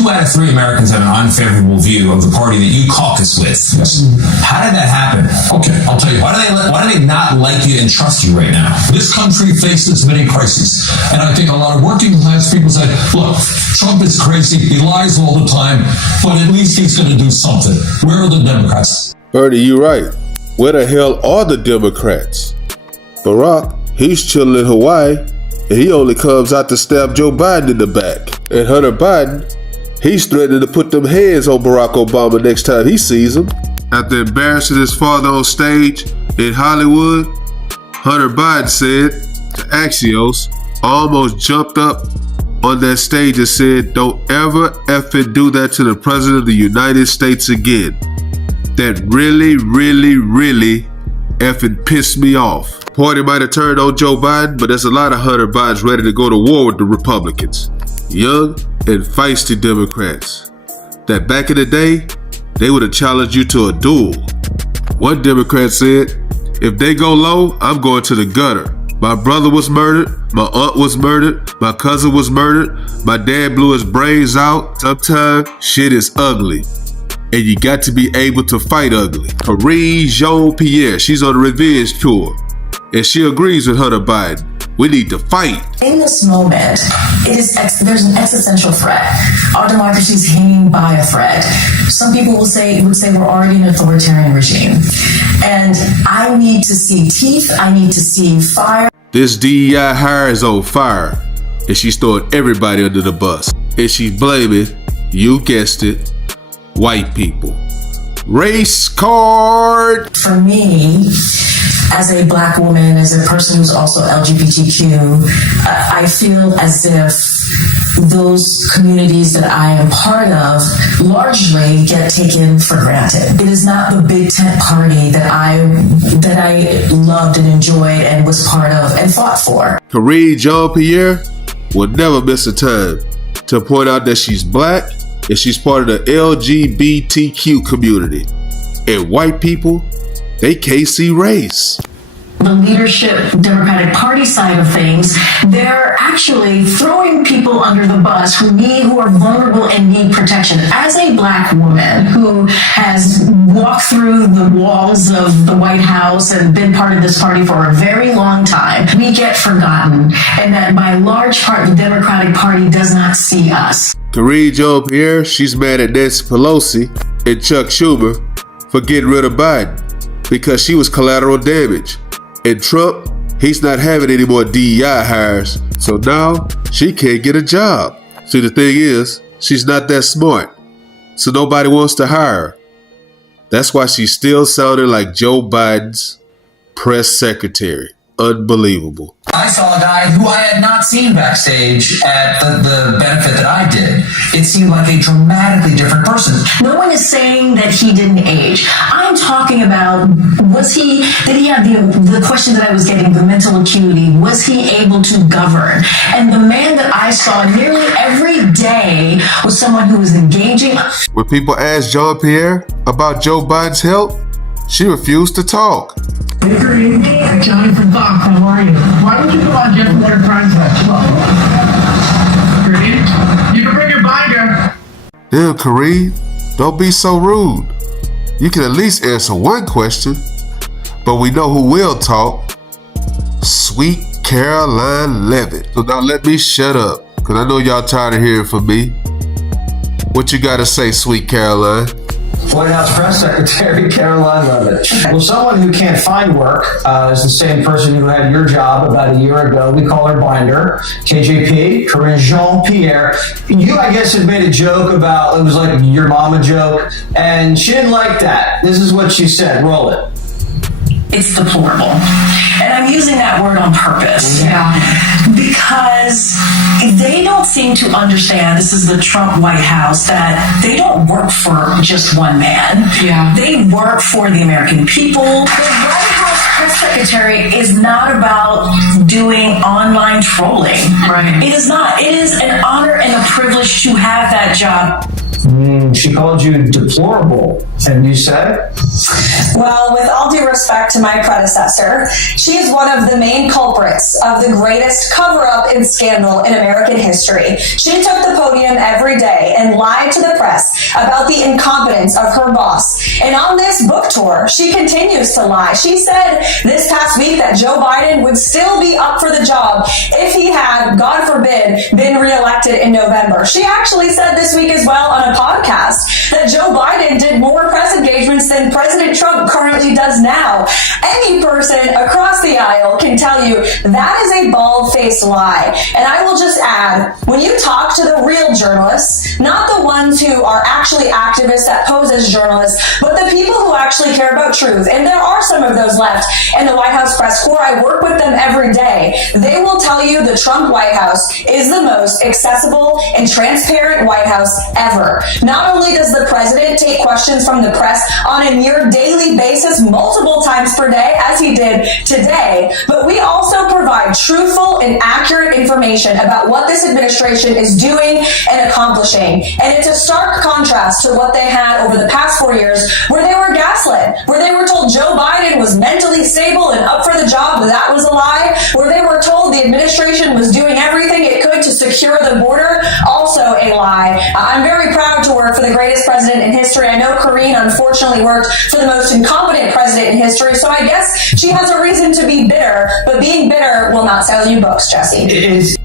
2 out of 3 Americans have an unfavorable view of the party that you caucus with. Yes. How did that happen? Okay, I'll tell you. Why do they not like you and trust you right now? This country faces many crises. And I think a lot of working class people say, look, Trump is crazy. He lies all the time, but at least he's going to do something. Where are the Democrats? Bernie, you right. Where the hell are the Democrats? Barack, he's chilling in Hawaii, and he only comes out to stab Joe Biden in the back. And Hunter Biden, he's threatening to put them hands on Barack Obama next time he sees him. After embarrassing his father on stage in Hollywood, Hunter Biden said to Axios, almost jumped up on that stage and said, "Don't ever effing do that to the President of the United States again. That really, really, really effing pissed me off." Party might have turned on Joe Biden, but there's a lot of Hunter Bidens ready to go to war with the Republicans. Young and feisty Democrats that back in the day, they would have challenged you to a duel. One Democrat said, "If they go low, I'm going to the gutter. My brother was murdered, my aunt was murdered, my cousin was murdered, my dad blew his brains out. Sometimes shit is ugly, and you got to be able to fight ugly." Karine Jean Pierre, she's on a revenge tour, and she agrees with Hunter Biden. We need to fight. In this moment, there's an existential threat. Our democracy is hanging by a thread. Some people would say we're already an authoritarian regime. And I need to see teeth. I need to see fire. This DEI hire is on fire, and she's throwing everybody under the bus. And she's blaming, you guessed it, white people. Race card! For me, as a Black woman, as a person who's also LGBTQ, I feel as if those communities that I am part of largely get taken for granted. It is not the big tent party that I loved and enjoyed and was part of and fought for. Karine Jean Pierre will never miss a time to point out that she's Black and she's part of the LGBTQ community. And white people, they can't see race. The leadership Democratic Party side of things, they're actually throwing people under the bus who are vulnerable and need protection. As a Black woman who has walked through the walls of the White House and been part of this party for a very long time, we get forgotten, and that by large part the Democratic Party does not see us. Karine Jean Pierre, she's mad at Nancy Pelosi and Chuck Schumer for getting rid of Biden because she was collateral damage. And Trump, he's not having any more DEI hires, so now she can't get a job. See, the thing is, she's not that smart, so nobody wants to hire her. That's why she's still sounding like Joe Biden's press secretary. Unbelievable. I saw a guy who I had not seen backstage at the benefit that I did. It seemed like a dramatically different person. No one is saying that he didn't age. I'm talking about, did he have the question that I was getting, the mental acuity, was he able to govern? And the man that I saw nearly every day was someone who was engaging. When people asked Jean Pierre about Joe Biden's health, she refused to talk. Hey, Karine, Johnny from Fox, how are you? Why don't you go on Jeff Lord Crime Touch? Karine, you can bring your binder. Damn, Karine, don't be so rude. You can at least answer one question, but we know who will talk. Sweet Karoline Leavitt. So now let me shut up, because I know y'all tired of hearing from me. What you gotta say, Sweet Karoline? White House Press Secretary Karoline Leavitt. Well, someone who can't find work is the same person who had your job about a year ago. We call her Binder, KJP, Karine Jean Pierre. You, I guess, had made a joke about, it was like your mama joke, and she didn't like that. This is what she said. Roll it. It's deplorable. And I'm using that word on purpose. Yeah. Because they don't seem to understand, this is the Trump White House, that they don't work for just one man. Yeah. They work for the American people. The White House press secretary is not about doing online trolling. Right. It is not. It is an honor and a privilege to have that job. She called you deplorable, and you said? Well, with all due respect to my predecessor, she is one of the main culprits of the greatest cover-up and scandal in American history. She took the podium every day and lied to the press about the incompetence of her boss. And on this book tour, she continues to lie. She said this past week that Joe Biden would still be up for the job if he had, God forbid, been reelected in November. She actually said this week as well on a podcast that Joe Biden did more press engagements than President Trump currently does now. Any person across the aisle can tell you that is a bald-faced lie. And I will just add, when you talk to the real journalists, not the ones who are actually activists that pose as journalists, but the people who actually care about truth, and there are some of those left in the White House press corps. I work with them every day. They will tell you the Trump White House is the most accessible and transparent White House ever. Not only does the president take questions from the press on a near daily basis, multiple times per day, as he did today, but we also provide truthful and accurate information about what this administration is doing and accomplishing. And it's a stark contrast to what they had over the past 4 years, where they were gaslit, where they were told Joe Biden was mentally stable and up for the job, that was a lie, where they were told the administration was doing everything it could to secure the border, also a lie. I'm very proud to work for the greatest president in history. I know Karine unfortunately worked for the most incompetent president in history, so I guess she has a reason to be bitter, but being bitter will not sell you books, Jesse.